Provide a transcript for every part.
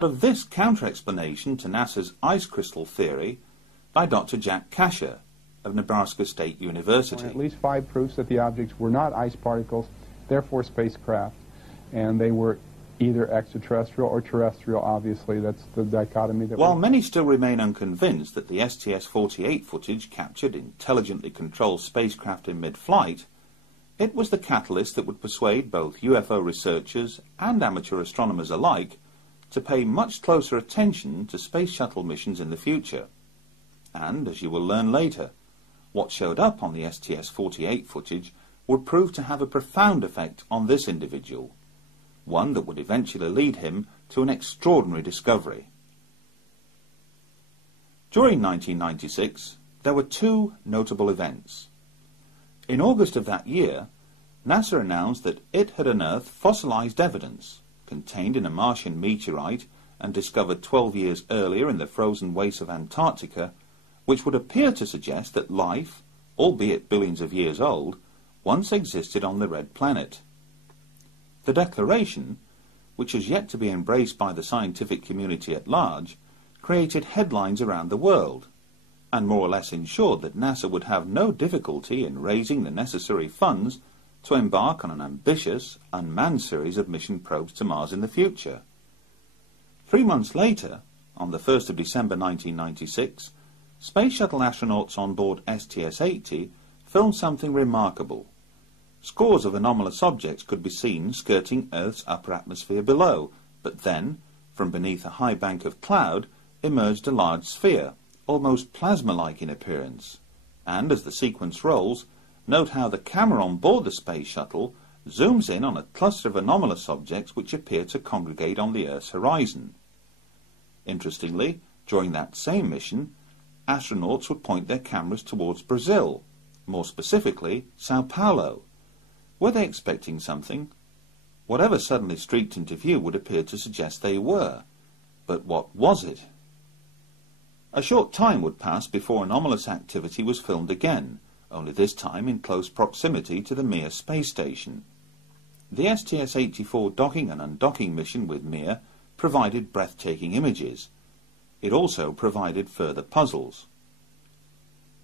Of this counter-explanation to NASA's ice crystal theory by Dr. Jack Kasher of Nebraska State University. At least 5 proofs that the objects were not ice particles, therefore spacecraft, and they were either extraterrestrial or terrestrial, obviously. That's the dichotomy that While many still remain unconvinced that the STS-48 footage captured intelligently controlled spacecraft in mid-flight, it was the catalyst that would persuade both UFO researchers and amateur astronomers alike to pay much closer attention to space shuttle missions in the future. And, as you will learn later, what showed up on the STS-48 footage would prove to have a profound effect on this individual, one that would eventually lead him to an extraordinary discovery. During 1996, there were 2 notable events. In August of that year, NASA announced that it had unearthed fossilized evidence contained in a Martian meteorite and discovered 12 years earlier in the frozen wastes of Antarctica, which would appear to suggest that life, albeit billions of years old, once existed on the red planet. The declaration, which has yet to be embraced by the scientific community at large, created headlines around the world, and more or less ensured that NASA would have no difficulty in raising the necessary funds to embark on an ambitious, unmanned series of mission probes to Mars in the future. 3 months later, on the 1st of December 1996, Space Shuttle astronauts on board STS-80 filmed something remarkable. Scores of anomalous objects could be seen skirting Earth's upper atmosphere below, but then, from beneath a high bank of cloud, emerged a large sphere, almost plasma-like in appearance. And as the sequence rolls, note how the camera on board the space shuttle zooms in on a cluster of anomalous objects which appear to congregate on the Earth's horizon. Interestingly, during that same mission, astronauts would point their cameras towards Brazil, more specifically Sao Paulo. Were they expecting something? Whatever suddenly streaked into view would appear to suggest they were. But what was it? A short time would pass before anomalous activity was filmed again, only this time in close proximity to the Mir space station. The STS-84 docking and undocking mission with Mir provided breathtaking images. It also provided further puzzles.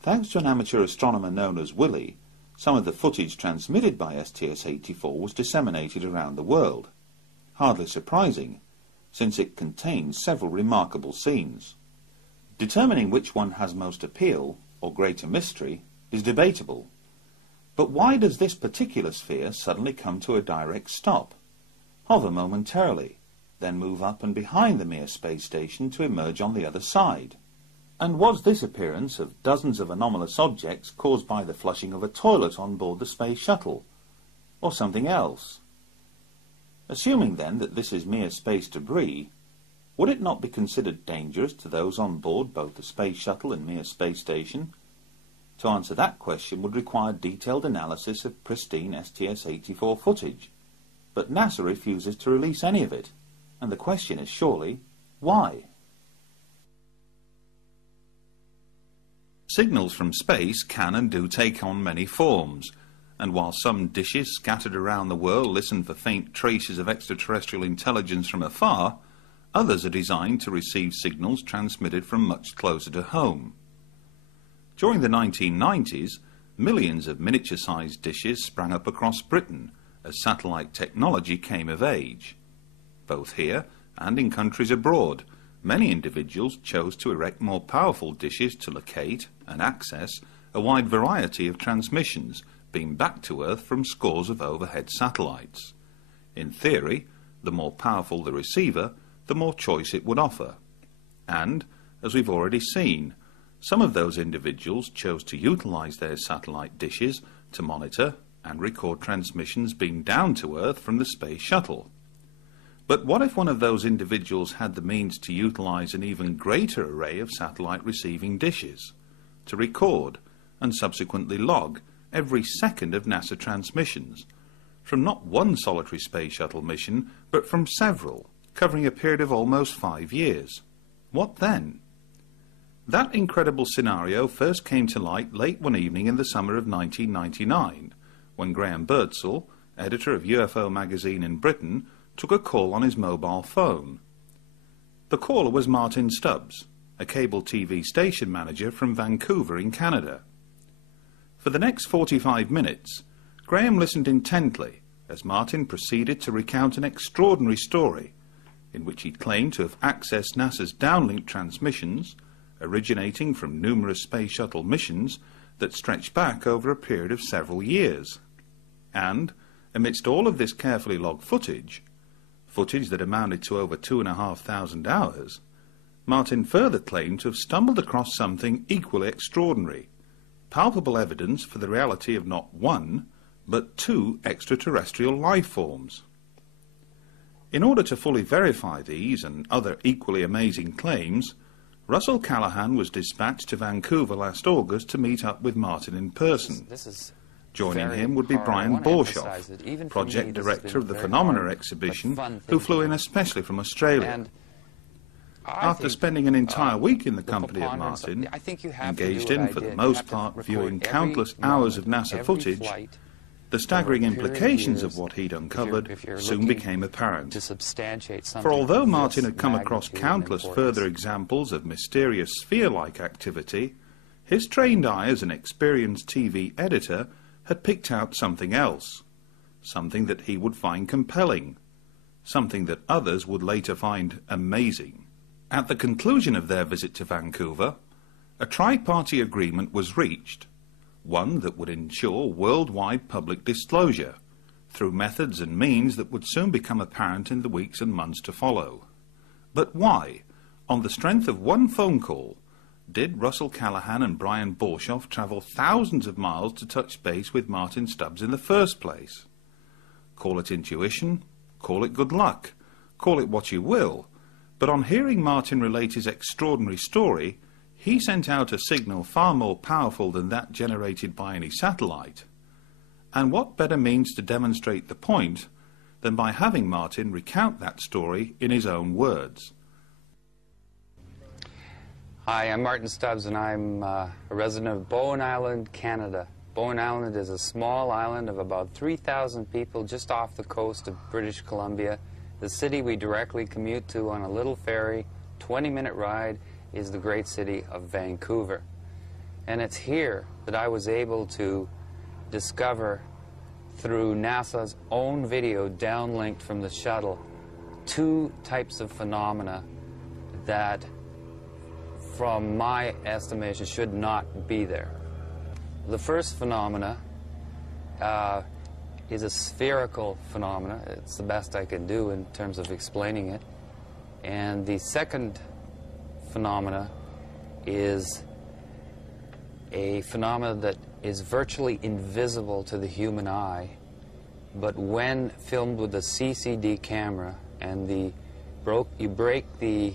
Thanks to an amateur astronomer known as Willie, some of the footage transmitted by STS-84 was disseminated around the world. Hardly surprising, since it contains several remarkable scenes. Determining which one has most appeal, or greater mystery, is debatable. But why does this particular sphere suddenly come to a direct stop, hover momentarily, then move up and behind the Mir space station to emerge on the other side? And was this appearance of dozens of anomalous objects caused by the flushing of a toilet on board the space shuttle, or something else? Assuming then that this is mere space debris, would it not be considered dangerous to those on board both the space shuttle and Mir space station? To answer that question would require detailed analysis of pristine STS-84 footage, but NASA refuses to release any of it, and the question is surely, why? Signals from space can and do take on many forms, and while some dishes scattered around the world listen for faint traces of extraterrestrial intelligence from afar, others are designed to receive signals transmitted from much closer to home. During the 1990s, millions of miniature-sized dishes sprang up across Britain as satellite technology came of age. Both here and in countries abroad, many individuals chose to erect more powerful dishes to locate and access a wide variety of transmissions being back to Earth from scores of overhead satellites. In theory, the more powerful the receiver, the more choice it would offer. And, as we've already seen, some of those individuals chose to utilize their satellite dishes to monitor and record transmissions being down to Earth from the space shuttle. But what if one of those individuals had the means to utilize an even greater array of satellite receiving dishes, to record and subsequently log every second of NASA transmissions, from not one solitary space shuttle mission, but from several, covering a period of almost 5 years? What then? That incredible scenario first came to light late one evening in the summer of 1999, when Graham Birdsall, editor of UFO magazine in Britain, took a call on his mobile phone. The caller was Martin Stubbs, a cable TV station manager from Vancouver in Canada. For the next 45 minutes, Graham listened intently as Martin proceeded to recount an extraordinary story in which he claimed to have accessed NASA's downlink transmissions originating from numerous space shuttle missions that stretched back over a period of several years. And, amidst all of this carefully logged footage that amounted to over 2,500 hours, Martin further claimed to have stumbled across something equally extraordinary, palpable evidence for the reality of not one, but two extraterrestrial life forms. In order to fully verify these and other equally amazing claims, Russell Callahan was dispatched to Vancouver last August to meet up with Martin in person. Joining him would be Brian Borshoff, project director of the Phenomena exhibition, who flew in especially from Australia. After spending an entire week in the company of Martin, engaged in, for the most part, viewing countless hours of NASA footage, the staggering implications of what he'd uncovered soon became apparent. For although Martin had come across countless further examples of mysterious sphere-like activity, his trained eye as an experienced TV editor had picked out something else, something that he would find compelling, something that others would later find amazing. At the conclusion of their visit to Vancouver, a tri-party agreement was reached, one that would ensure worldwide public disclosure, through methods and means that would soon become apparent in the weeks and months to follow. But why, on the strength of one phone call, did Russell Callahan and Brian Borshoff travel thousands of miles to touch base with Martin Stubbs in the first place? Call it intuition, call it good luck, call it what you will, but on hearing Martin relate his extraordinary story, he sent out a signal far more powerful than that generated by any satellite. And what better means to demonstrate the point than by having Martin recount that story in his own words? Hi, I'm Martin Stubbs, and I'm a resident of Bowen Island, Canada. Bowen Island is a small island of about 3,000 people just off the coast of British Columbia. The city we directly commute to on a little ferry, 20-minute ride, is the great city of Vancouver. And it's here that I was able to discover, through NASA's own video downlinked from the shuttle, two types of phenomena that, from my estimation, should not be there. The first phenomena is a spherical phenomena. It's the best I can do in terms of explaining it. And the second phenomena is a phenomena that is virtually invisible to the human eye, but when filmed with a CCD camera and you break the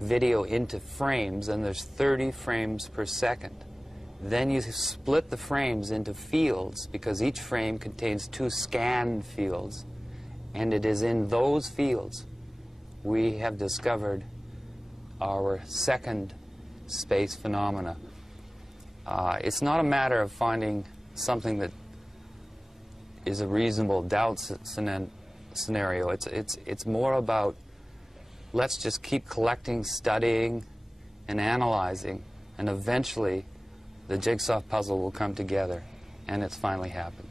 video into frames, and there's 30 frames per second. Then you split the frames into fields, because each frame contains 2 scan fields, and it is in those fields we have discovered our second space phenomena. It's not a matter of finding something that is a reasonable doubt scenario. It's more about, let's just keep collecting, studying, and analyzing, and eventually the jigsaw puzzle will come together, and it's finally happened.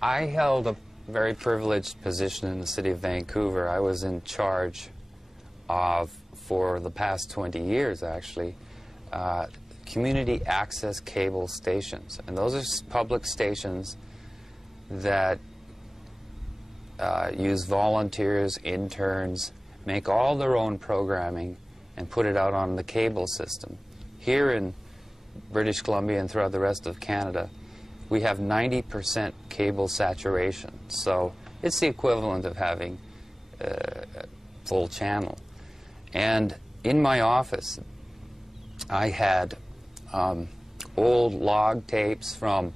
I held a very privileged position in the city of Vancouver. I was in charge of, for the past 20 years actually, community access cable stations. And those are public stations that use volunteers, interns, make all their own programming and put it out on the cable system. Here in British Columbia and throughout the rest of Canada, we have 90% cable saturation. So it's the equivalent of having a full channel. And in my office, I had old log tapes from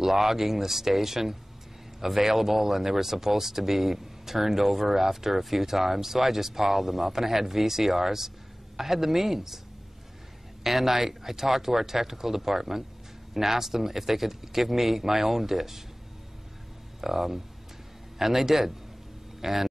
logging the station available, and they were supposed to be turned over after a few times, so I just piled them up. And I had VCRs. I had the means. And I talked to our technical department and asked them if they could give me my own dish. And they did. And